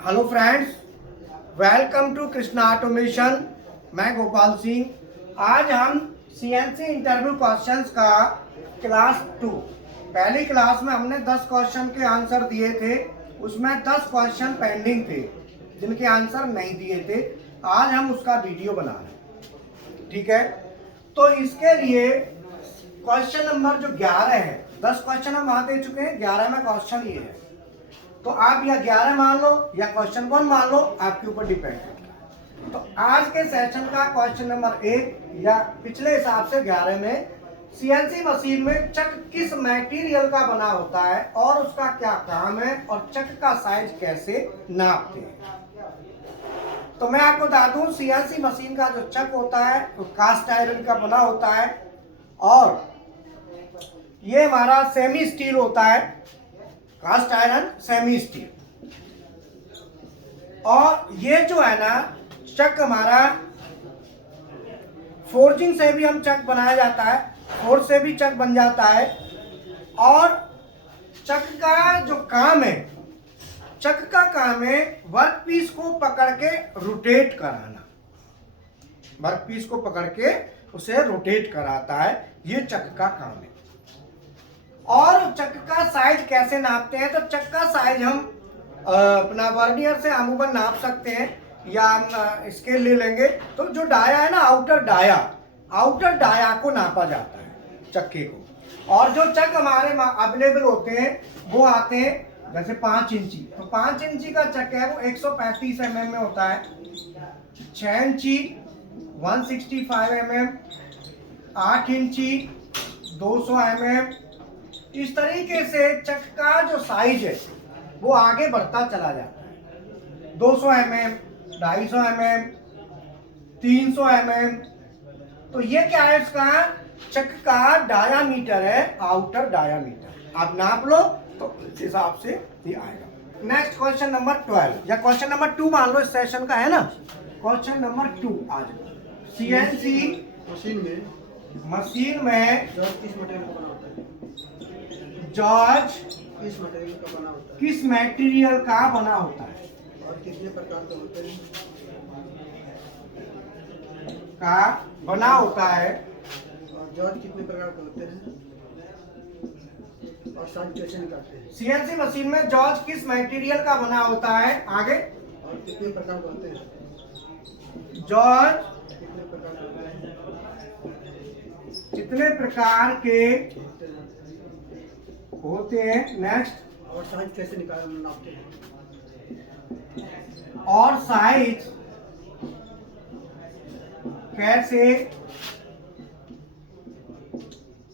Hello friends, welcome to Krishna automation. मैं गोपाल सिंह। आज हम सीएनसी इंटरव्यू क्वेश्चंस का क्लास 2 पहली क्लास में हमने 10 क्वेश्चन के आंसर दिए थे। उसमें 10 क्वेश्चन पेंडिंग थे जिनके आंसर नहीं दिए थे। आज हम उसका वीडियो बना रहे हैं, ठीक है। तो इसके लिए क्वेश्चन नंबर जो 11 है, 10 क्वेश्चन हम वहां दे चुके हैं, 11 में क्वेश्चन ये है। तो आप या 11 मान लो या क्वेश्चन 1 मान लो, आपके ऊपर डिपेंड करता है। तो आज के सेशन का क्वेश्चन नंबर 1 या पिछले हिसाब से 11 में सीएनसी मशीन में चक किस मटेरियल का बना होता है और उसका क्या काम है और चक का साइज कैसे नापते हैं। तो मैं आपको बता दूं, सीएनसी मशीन का जो चक होता है वो कास्ट आयरन का बना होता है और ये हमारा सेमी स्टील होता है, कास्ट आयरन सेमी स्टील। और ये जो है ना चक हमारा फोर्जिंग से भी हम चक बनाया जाता है, फोर्ज से भी चक बन जाता है। और चक का जो काम है, चक का काम है वर्क पीस को पकड़ के रोटेट कराना। वर्क पीस को पकड़ के उसे रोटेट कराता है, ये चक का काम है। और चक का साइज कैसे नापते हैं, तो चक का साइज हम अपना वर्नियर से अमूमन नाप सकते हैं या हम स्केल ले लेंगे। तो जो डाया है ना, आउटर डाया को नापा जाता है चक्के को। और जो चक हमारे अवेलेबल होते हैं वो आते हैं जैसे 5 इंची। तो 5 इंची का चक है वो 135 mm में होता है। 6 इंची 165 mm, 8 इंची 200 mm। इस तरीके से चक का जो साइज है वो आगे बढ़ता चला जाता है। 200 mm, 250 mm, 300 mm। तो ये क्या है, इसका चक का डायामीटर है, आउटर डायामीटर। आप नाप लो तो इस हिसाब से ये आएगा। नेक्स्ट क्वेश्चन नंबर 12 या क्वेश्चन नंबर 2 मान लो, इस सेशन का है ना। क्वेश्चन नंबर 2 आज सीएनसी मशीन में जॉर्ज किस मटेरियल का बना होता है और कितने प्रकार के होते हैं का बना होता है और जॉर्ज कितने प्रकार के होते हैं और साइज कैसे निकालते हैं। सीएनसी मशीन में जॉर्ज किस मटेरियल का बना होता है, आगे और कितने प्रकार के होते हैं। जॉर्ज कितने प्रकार के होते हैं कितने प्रकार के होते हैं। नेक्स्ट, और साइज कैसे नापते हैं। और साइज कैसे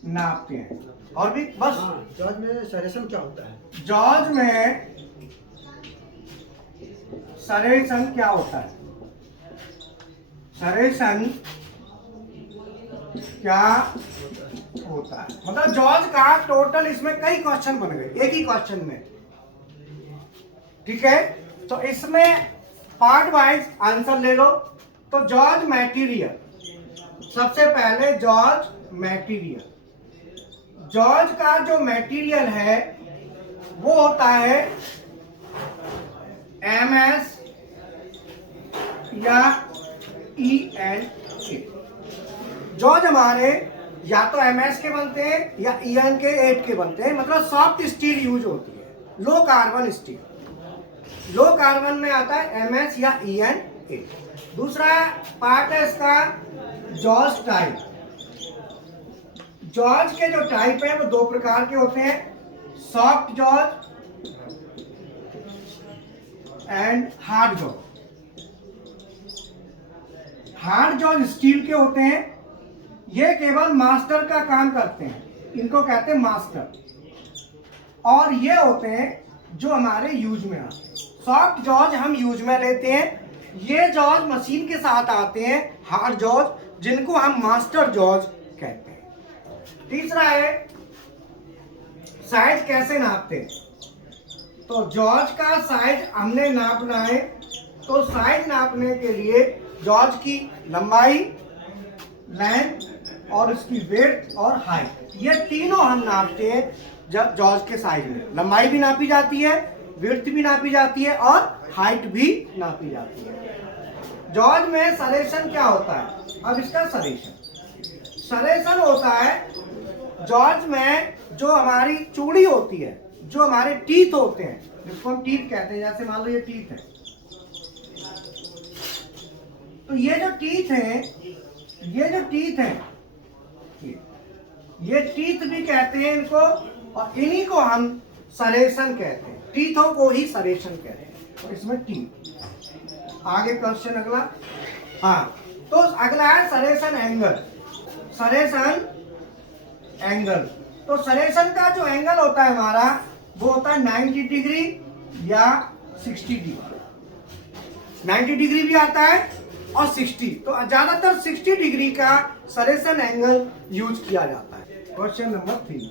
नापते हैं। और भी बस। जॉर्ज में सरेशन क्या होता है। जॉर्ज में सरेशन क्या होता है, सरेशन क्या होता है। मतलब जॉर्ज का टोटल इसमें कई क्वेश्चन बन गए एक ही क्वेश्चन में, ठीक है। तो इसमें पार्ट वाइज आंसर ले लो। तो जॉर्ज मटेरियल, सबसे पहले जॉर्ज मटेरियल, जॉर्ज का जो मटेरियल है वो होता है MS या EN के। जॉर्ज हमारे या तो MS के बनते हैं या EN के 8 के बनते हैं। मतलब सॉफ्ट स्टील यूज होती है, low carbon steel. Low carbon में आता है MS या EN 8। दूसरा पार्ट है इसका जॉर्ज टाइप। जॉर्ज के जो टाइप है वो 2 प्रकार के होते हैं, soft George and hard George. Hard George steel के होते हैं, ये केवल मास्टर का काम करते हैं, इनको कहते हैं मास्टर। और ये होते हैं जो हमारे यूज में आते हैं। सॉफ्ट जॉर्ज हम यूज में लेते हैं, ये जॉर्ज मशीन के साथ आते हैं। हार्ड जॉर्ज जिनको हम मास्टर जॉर्ज कहते हैं। तीसरा है साइज कैसे नापते हैं। तो जॉर्ज का साइज हमने नापना है, तो साइज नापने के लिए जॉर्ज की लंबाई, लेंथ और उसकी विड्थ और हाइट, ये तीनों हम नापते हैं जॉर्ज के साइज में। लंबाई भी नापी जाती है, विड्थ भी नापी जाती है और हाइट भी नापी जाती है। जॉर्ज में सरेशन क्या होता है? अब इसका सरेशन होता है जॉर्ज में जो हमारी चूड़ी होती है, जो हमारे टीथ होते हैं, जिसको हम टीथ कहते हैं, जैसे मान लो ये टीथ है, तो ये जो टीथ हैं, ये टीथ भी कहते हैं इनको, और इन्हीं को हम सरेशन कहते हैं, टीथों को ही सरेशन कहते हैं। तो इसमें टीथ। आगे क्वेश्चन अगला, हाँ, तो अगला है सरेशन एंगल। तो सरेशन का जो एंगल होता है हमारा, वो होता है 90 डिग्री या 60 डिग्री। 90 डिग्री भी आता है और 60, तो ज्यादातर 60 डिग्री का सरेशन एंगल यूज किया जाता है। क्वेश्चन नंबर 3,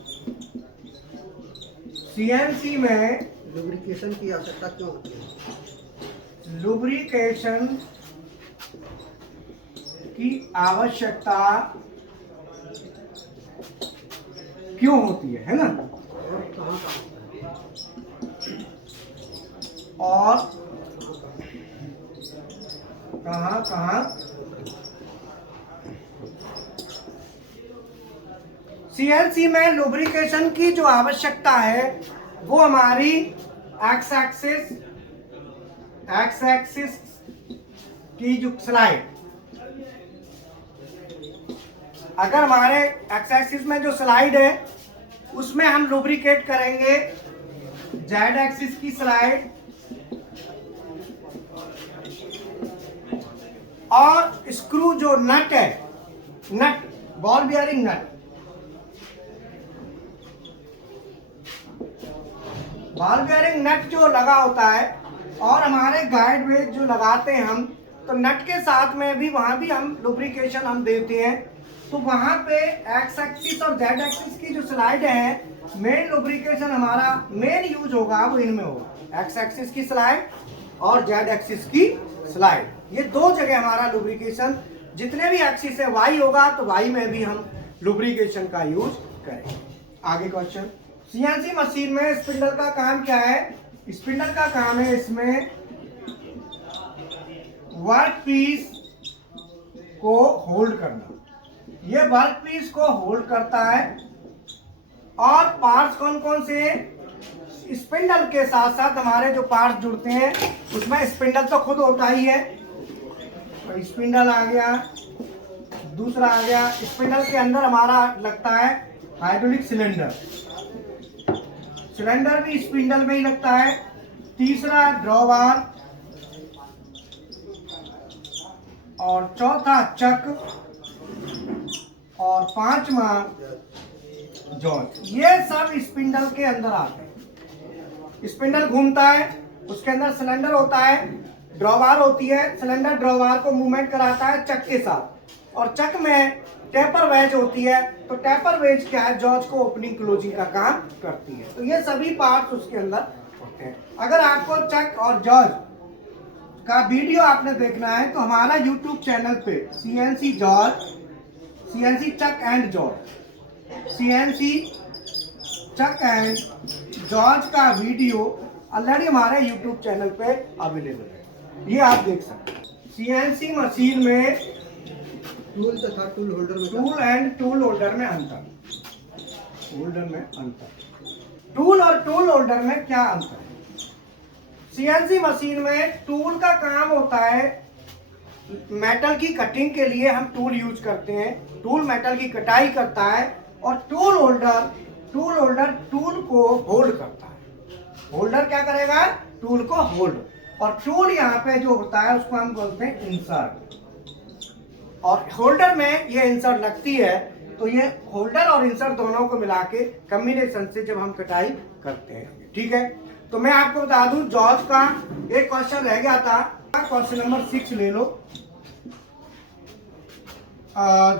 सीएनसी में लुब्रिकेशन की आवश्यकता क्यों होती है? लुब्रिकेशन की आवश्यकता क्यों होती है ना? और कहां सीएनसी में लुब्रिकेशन की जो आवश्यकता है वो हमारी एक्स एक्सिस की जो स्लाइड, अगर हमारे एक्स एक्सिस में जो स्लाइड है उसमें हम लुब्रिकेट करेंगे जेड एक्सिस की स्लाइड, और स्क्रू जो नट है, बॉल बियरिंग नट, बॉल बियरिंग नट जो लगा होता है, और हमारे गाइड वेज जो लगाते हैं हम, तो नट के साथ में भी वहां भी हम लुब्रिकेशन हम देते हैं। तो वहां पे एक्स एक्सिस और जेड एक्सिस की जो स्लाइड है, मेन लुब्रिकेशन हमारा मेन यूज होगा वो इनमें होगा, एक्स एक्सिस की स्लाइड और जेड एक्सिस की स्लाइड। ये दो जगह हमारा लुब्रिकेशन, जितने भी एक्सिस है वाई होगा तो वाई में भी हम लुब्रिकेशन का यूज करेंगे। आगे क्वेश्चन, सीएनसी मशीन में स्पिंडल का काम क्या है? स्पिंडल का काम है इसमें वर्क पीस को होल्ड करना। ये वर्क पीस को होल्ड करता है, और पार्ट्स कौन कौन से हैं? स्पिंडल के साथ साथ हमारे जो पार्ट्स जुड़ते हैं उसमें स्पिंडल तो खुद होता ही है, तो स्पिंडल आ गया, दूसरा आ गया स्पिंडल के अंदर हमारा लगता है हाइड्रोलिक सिलेंडर भी स्पिंडल में ही लगता है, तीसरा ड्रॉबार, और चौथा चक, और पांचवा जॉर्ज। ये सब स्पिंडल के अंदर आते हैं। स्पिंडल घूमता है, उसके अंदर सिलेंडर होता है, ड्रॉबार होती है, सिलेंडर ड्रॉबार को मूवमेंट कराता है चक के साथ, और चक में टेपर वेज होती है, तो टेपर वेज क्या है? जॉर्ज को ओपनिंग क्लोजिंग का काम करती है। तो ये सभी पार्ट्स उसके अंदर होते हैं। अगर आपको चक और जॉर्ज का वीडियो आपने देखना है तो हमारा यूट्यूब चैनल पे सीएनसी चक एंड जॉर्ज का वीडियो ऑलरेडी हमारे यूट्यूब चैनल पे अवेलेबल है, ये आप देख सकते हैं। सीएनसी मशीन में टूल तथा टूल होल्डर में अंतर, टूल और टूल होल्डर में क्या अंतर है? सीएनसी मशीन में टूल का काम होता है, मेटल की कटिंग के लिए हम टूल यूज करते हैं, टूल मेटल की कटाई करता है, और टूल होल्डर टूल को होल्ड करता है। होल्डर क्या करेगा? टूल को होल्ड, और टूल यहाँ पे जो होता है उसको हम बोलते हैं इंसर्ट, और होल्डर में ये इंसर्ट लगती है, तो ये होल्डर और इंसर्ट दोनों को मिला के कम्बिनेशन से जब हम कटाई करते हैं। ठीक है, तो मैं आपको बता दूं जॉर्ज का एक क्वेश्चन रह गया था, क्वेश्चन नंबर 6 ले लो।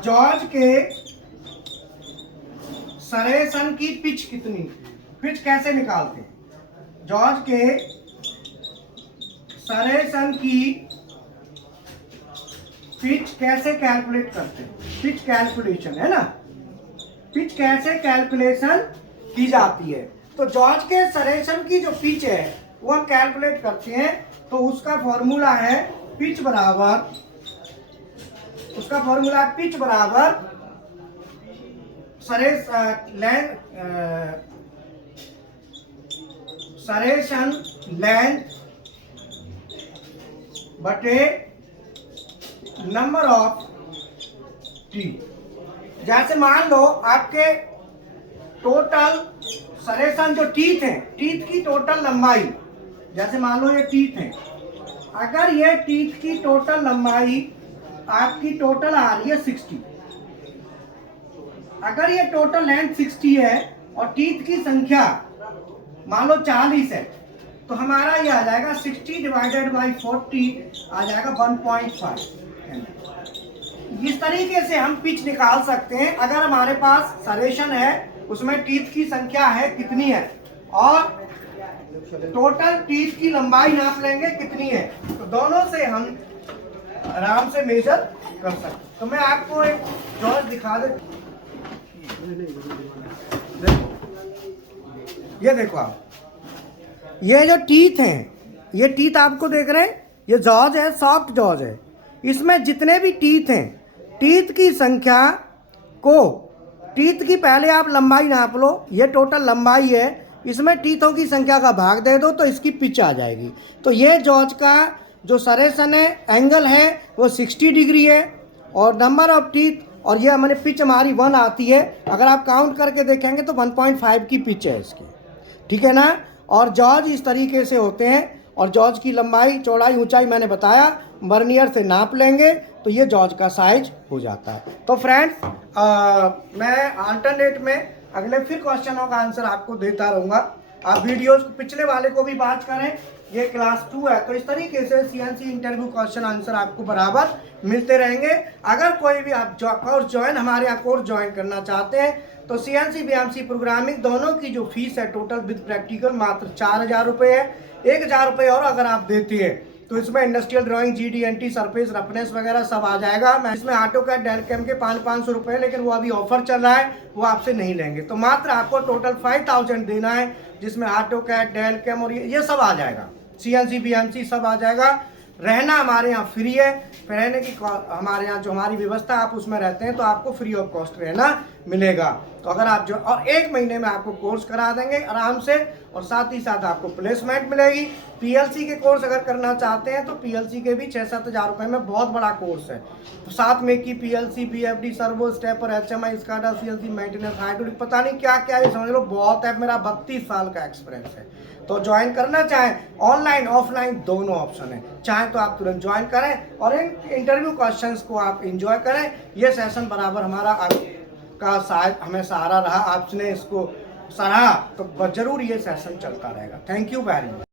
जॉर्ज के सरेशन की पिच कितनी, पिच कैसे निकालते हैं? जॉर्ज के सरेशन की पिच कैसे कैलकुलेट करते हैं? पिच कैलकुलेशन है ना, पिच कैसे कैलकुलेशन की जाती है? तो जॉर्ज के सरेशन की जो पिच है वो हम कैलकुलेट करते हैं। तो उसका फॉर्मूला है पिच बराबर, उसका फॉर्मूला है पिच बराबर सरेशन लेंथ बटे नंबर ऑफ टी। जैसे मान लो आपके टोटल सरेशन जो टीथ है, टीथ की टोटल लंबाई, जैसे मान लो ये टीथ है, अगर ये टीथ की टोटल लंबाई आपकी टोटल आ रही है 60, अगर ये टोटल लेंथ 60 है और टीथ की संख्या मान लो 40 है, तो हमारा ये आ जाएगा 60 डिवाइडेड बाई 40 आ जाएगा 1.5। इस तरीके से हम पिच निकाल सकते हैं। अगर हमारे पास सरेशन है, उसमें टीथ की संख्या है कितनी है, और टोटल टीथ की लंबाई नाप लेंगे कितनी है, तो दोनों से हम आराम से मेजर कर सकते हैं। तो मैं आपको एक जॉज दिखा दे, ये देखो आप, ये जो टीथ हैं, ये टीथ आपको देख रहे हैं, ये जॉज है, सॉफ्ट जॉज है। इसमें जितने भी टीथ हैं, टीथ की संख्या को, टीथ की पहले आप लंबाई नाप लो, ये टोटल लंबाई है, इसमें टीथों की संख्या का भाग दे दो तो इसकी पिच आ जाएगी। तो ये जॉज का जो सरेशन है, एंगल है वो 60 डिग्री है, और नंबर ऑफ टीथ, और ये हमारे पिच हमारी 1 आती है। अगर आप काउंट करके देखेंगे तो 1.5 की पिच है इसकी, ठीक है ना। और जॉज इस तरीके से होते हैं, और जॉज की लंबाई, चौड़ाई, ऊंचाई मैंने बताया, वर्नियर से नाप लेंगे तो ये जॉज का साइज हो जाता है। तो फ्रेंड्स, मैं अल्टरनेट में अगले फिर क्वेश्चनों का आंसर आपको देता रहूँगा। आप वीडियोस को पिछले वाले को भी बात करें, ये क्लास 2 है, तो इस तरीके से CNC इंटरव्यू क्वेश्चन आंसर आपको बराबर मिलते रहेंगे। अगर कोई भी आप कोर्स ज्वाइन, हमारे यहाँ कोर्स ज्वाइन करना चाहते हैं, तो CNC BMC प्रोग्रामिंग दोनों की जो फीस है टोटल विद प्रैक्टिकल मात्र 4000 रुपये है। 1000 रुपये और अगर आप देती है तो इसमें industrial drawing, GD&T, surface roughness वगैरह सब आ जाएगा। मैं इसमें AutoCAD, डेलकैम के 500 रुपये, लेकिन वो अभी ऑफर चल रहा है, वो आपसे नहीं लेंगे। तो मात्र आपको टोटल 5000 देना है, जिसमें AutoCAD, डेलकैम और ये सब आ जाएगा, CNC BMC सब आ जाएगा। रहना हमारे यहाँ फ्री है, रहने की हमारे यहाँ जो हमारी व्यवस्था, आप उसमें रहते हैं तो आपको फ्री ऑफ कॉस्ट रहना मिलेगा। तो अगर आप जो, और 1 महीने में आपको कोर्स करा देंगे आराम से, और साथ ही साथ आपको प्लेसमेंट मिलेगी। PLC के कोर्स अगर करना चाहते हैं तो PLC के भी 6-7 हज़ार रुपये में बहुत बड़ा कोर्स है। तो साथ में की PLC, PFD, servo, stepper, HMI, SCADA, CNC maintenance, hydraulic, पता नहीं क्या क्या, ये समझ लो बहुत है। मेरा 32 साल का एक्सपीरियंस है। तो ज्वाइन करना चाहें, ऑनलाइन ऑफलाइन दोनों ऑप्शन है, चाहे तो आप तुरंत ज्वाइन करें और इन इंटरव्यू क्वेश्चंस को आप एंजॉय करें। ये सेशन बराबर हमारा आपका शायद हमें सहारा रहा, आपने इसको सराहा तो जरूर ये सेशन चलता रहेगा। Thank you very much.